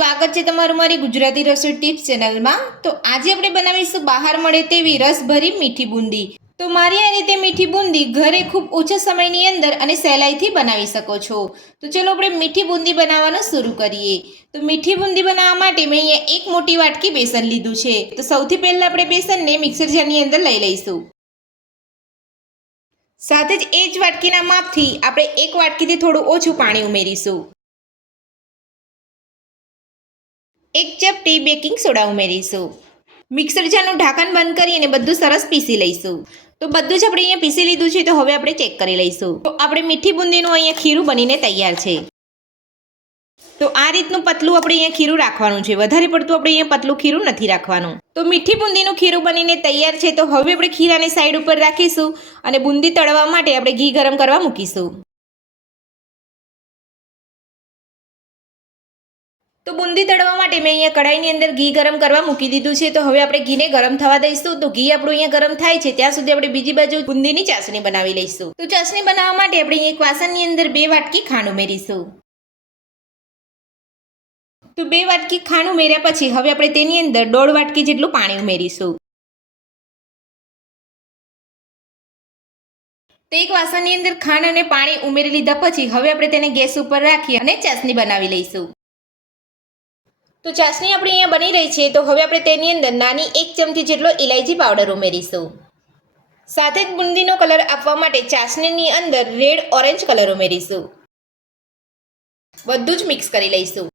સ્વાગત છે તમારું મારી ગુજરાતી રસોઈ ટિપ્સ ચેનલમાં। તો આજે આપણે બનાવીશું બહાર મળે તેવી રસભરી મીઠી બુંદી। તો મારી આ રીતે મીઠી બુંદી ઘરે ખૂબ ઓછા સમયની અંદર અને સહેલાઈથી બનાવી શકો છો। તો ચલો આપણે મીઠી બુંદી બનાવવાનું શરૂ કરીએ। તો મીઠી બુંદી બનાવવા માટે મેં અહીંયા એક મોટી વાટકી બેસન લીધું છે। તો સૌથી પહેલા આપણે બેસનને મિક્સર જારની અંદર લઈ લઈશું। સાથે જ એ જ વાટકીના માપથી આપણે એક વાટકીથી થોડું ઓછું પાણી ઉમેરીશું। એક ચપટી બેકિંગ સોડા ઉમેરીશું। મિક્સર જારનું ઢાંકણ બંધ કરીને બધું સરસ પીસી લઈશું। તો બધું જ આપણે અહીંયા પીસી લીધું છે। તો હવે આપણે ચેક કરી લઈશું। તો આપણે મીઠી બુંદીનું અહીંયા ખીરું બનીને તૈયાર છે। તો આ રીતનું પતલું આપણે અહીંયા ખીરું રાખવાનું છે, વધારે પડતું આપણે અહીંયા પતલું ખીરું નથી રાખવાનું। તો મીઠી બુંદીનું ખીરું બનીને તૈયાર છે। તો હવે આપણે ખીરાને સાઈડ ઉપર રાખીશું અને બુંદી તળવા માટે આપણે ઘી ગરમ કરવા મૂકીશું। તો બુંદી તળવા માટે મેં અહીંયા કઢાઈની અંદર ઘી ગરમ કરવા મૂકી દીધું છે। તો હવે આપણે ઘીને ગરમ થવા દઈશું। તો ઘી આપણું અહીંયા ગરમ થાય છે ત્યાં સુધી આપણે બીજી બાજુ બુંદીની ચાસણી બનાવી લઈશું। તો ચાસણી બનાવવા માટે આપણે અહીંયા એક વાસણની અંદર 2 વાટકી ખાંડ ઉમેરીશું। તો 2 વાટકી ખાંડ ઉમેર્યા પછી હવે આપણે તેની અંદર 1.5 વાટકી જેટલું પાણી ઉમેરીશું। તો એક વાસણની અંદર ખાંડ અને પાણી ઉમેરી લીધા પછી હવે આપણે તેને ગેસ ઉપર રાખી અને ચાસણી બનાવી લઈશું। તો ચાસણી આપણી અહીંયા બની રહી છે। તો હવે આપણે તેની અંદર નાની 1 ચમચી જેટલો ઇલાયચી પાવડર ઉમેરીશું। સાથે જ બુંદીનો કલર આપવા માટે ચાસણીની અંદર રેડ ઓરેન્જ કલર ઉમેરીશું। બધું જ મિક્સ કરી લઈશું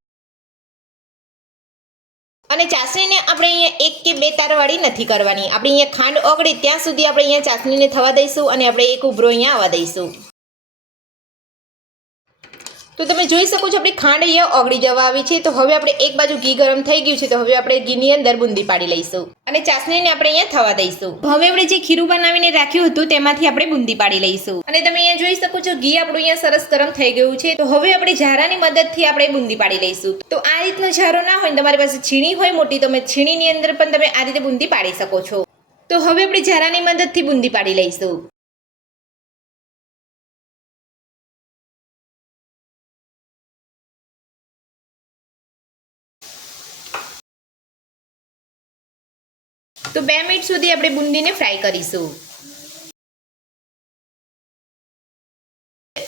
અને ચાસણીને આપણે અહીંયા 1 કે 2 તારવાળી નથી કરવાની। આપણે અહીંયા ખાંડ ઓગળે ત્યાં સુધી આપણે અહીંયા ચાસણીને થવા દઈશું અને આપણે એક ઉભરો અહીંયા આવવા દઈશું। તો તમે જોઈ શકો છો આપણી ખાંડ અહીંયા ઓગળી જવા આવી છે। તો હવે આપણે એક બાજુ ઘી ગરમ થઈ ગયું છે। તો હવે આપણે ઘીની અંદર બુંદી પાડી લઈશું અને ચાસણીને આપણે અહીંયા થવા દઈશું। હવે આપણે જે ખીરું બનાવીને રાખ્યું હતું તેમાંથી આપણે બુંદી પાડી લઈશું અને તમે અહીંયા જોઈ શકો છો ઘી આપણું અહીંયા સરસ ગરમ થઈ ગયું છે। તો હવે આપણે ઝારાની મદદથી આપણે બુંદી પાડી લઈશું। તો આ રીતનો ઝારો ના હોય, તમારી પાસે છીણી હોય મોટી, તો તમે છીણીની અંદર પણ તમે આ રીતે બુંદી પાડી શકો છો। તો હવે આપણે ઝારાની મદદથી બુંદી પાડી લઈશું। તો 2 મિનિટ સુધી આપણે બુંદીને ફ્રાય કરીશું।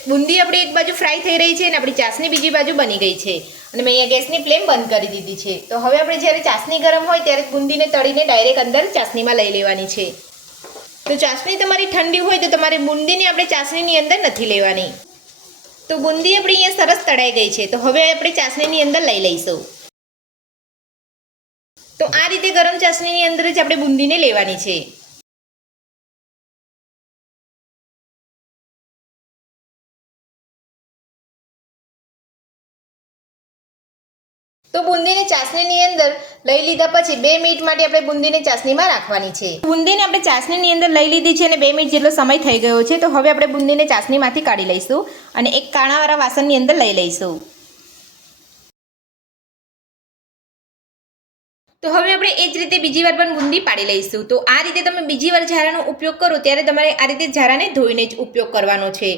બુંદી આપણી એક બાજુ ફ્રાય થઈ રહી છે અને આપણી ચાસણી બીજી બાજુ બની ગઈ છે અને મેં અહીંયા ગેસની ફ્લેમ બંધ કરી દીધી છે। તો હવે આપણે જ્યારે ચાસણી ગરમ હોય ત્યારે બુંદીને તળીને ડાયરેક્ટ અંદર ચાસણીમાં લઈ લેવાની છે। તો ચાસણી તમારી ઠંડી હોય તો તમારે બુંદીને આપણે ચાસણીની અંદર નથી લેવાની। તો બુંદી આપણી અહીંયા સરસ તળાઈ ગઈ છે। તો હવે આપણે ચાસણીની અંદર લઈ લઈશું। તો આ રીતે ગરમ ચાસણીની અંદર જ આપણે બુંદીને લેવાની છે। તો બુંદીને ચાસણીની અંદર લઈ લીધા પછી 2 મિનિટ માટે આપણે બુંદીને ચાસણીમાં રાખવાની છે। બુંદીને આપણે ચાસણીની અંદર લઈ લીધી છે અને 2 મિનિટ જેટલો સમય થઈ ગયો છે। તો હવે આપણે બુંદીને ચાસણીમાંથી કાઢી લઈશું અને એક કાણાવાળા વાસણની અંદર લઈ લઈશું। તો હવે આપણે એ જ રીતે બીજી વાર પણ બુંદી પાડી લઈશું। તો આ રીતે તમે બીજી વાર ઝારાનો ઉપયોગ કરો ત્યારે તમારે આ રીતે ઝારાને ધોઈને જ ઉપયોગ કરવાનો છે।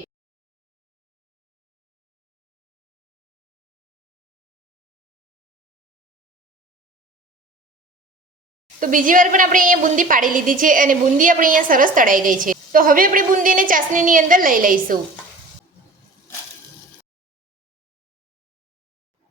તો બીજી વાર પણ આપણે અહીંયા બુંદી પાડી લીધી છે અને બુંદી આપણે અહીંયા સરસ તળાઈ ગઈ છે। તો હવે આપણે બુંદીને ચાસણીની અંદર લઈ લઈશું।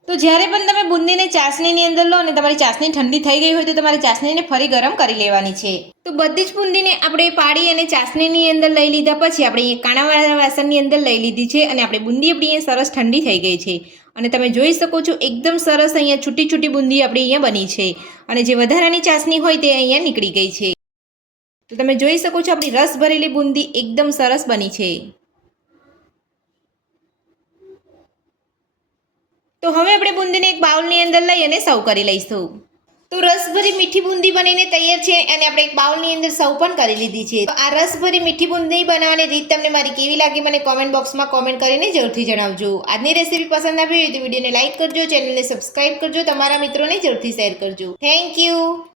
તો જ્યારે પણ તમે બુંદીને ચાસણીની અંદર લો અને તમારી ચાસણી ઠંડી થઈ ગઈ હોય તો તમારે ચાસણીને ફરી ગરમ કરી લેવાની છે। તો બધી જ બુંદીને આપણે પાડી અને ચાસણીની અંદર લઈ લીધા પછી આપણે અહીંયા કાણાવાળા વાસણની અંદર લઈ લીધી છે અને આપણે બુંદી આપણી અહીંયા સરસ ઠંડી થઈ ગઈ છે અને તમે જોઈ શકો છો એકદમ સરસ અહીંયા છૂટી છૂટી બુંદી આપણી અહીંયા બની છે અને જે વધારાની ચાસણી હોય તે અહીંયા નીકળી ગઈ છે। તો તમે જોઈ શકો છો આપણી રસ ભરેલી બુંદી એકદમ સરસ બની છે। તો હવે આપણે બુંદીને એક બાઉલની અંદર લઈ અને સર્વ કરી લઈશું। તો રસભરી મીઠી બુંદી બનીને તૈયાર છે અને આપણે એક બાઉલની અંદર સર્વ પણ કરી લીધી છે। તો આ રસભરી મીઠી બુંદી બનાવવાની રીત તમને મારી કેવી લાગી મને કોમેન્ટ બોક્સમાં કોમેન્ટ કરીને જરૂરથી જણાવજો। આજની રેસીપી પસંદ આવી હોય તો વિડીયોને લાઇક કરજો, ચેનલને સબસ્ક્રાઇબ કરજો, તમારા મિત્રોને જરૂરથી શેર કરજો। Thank you.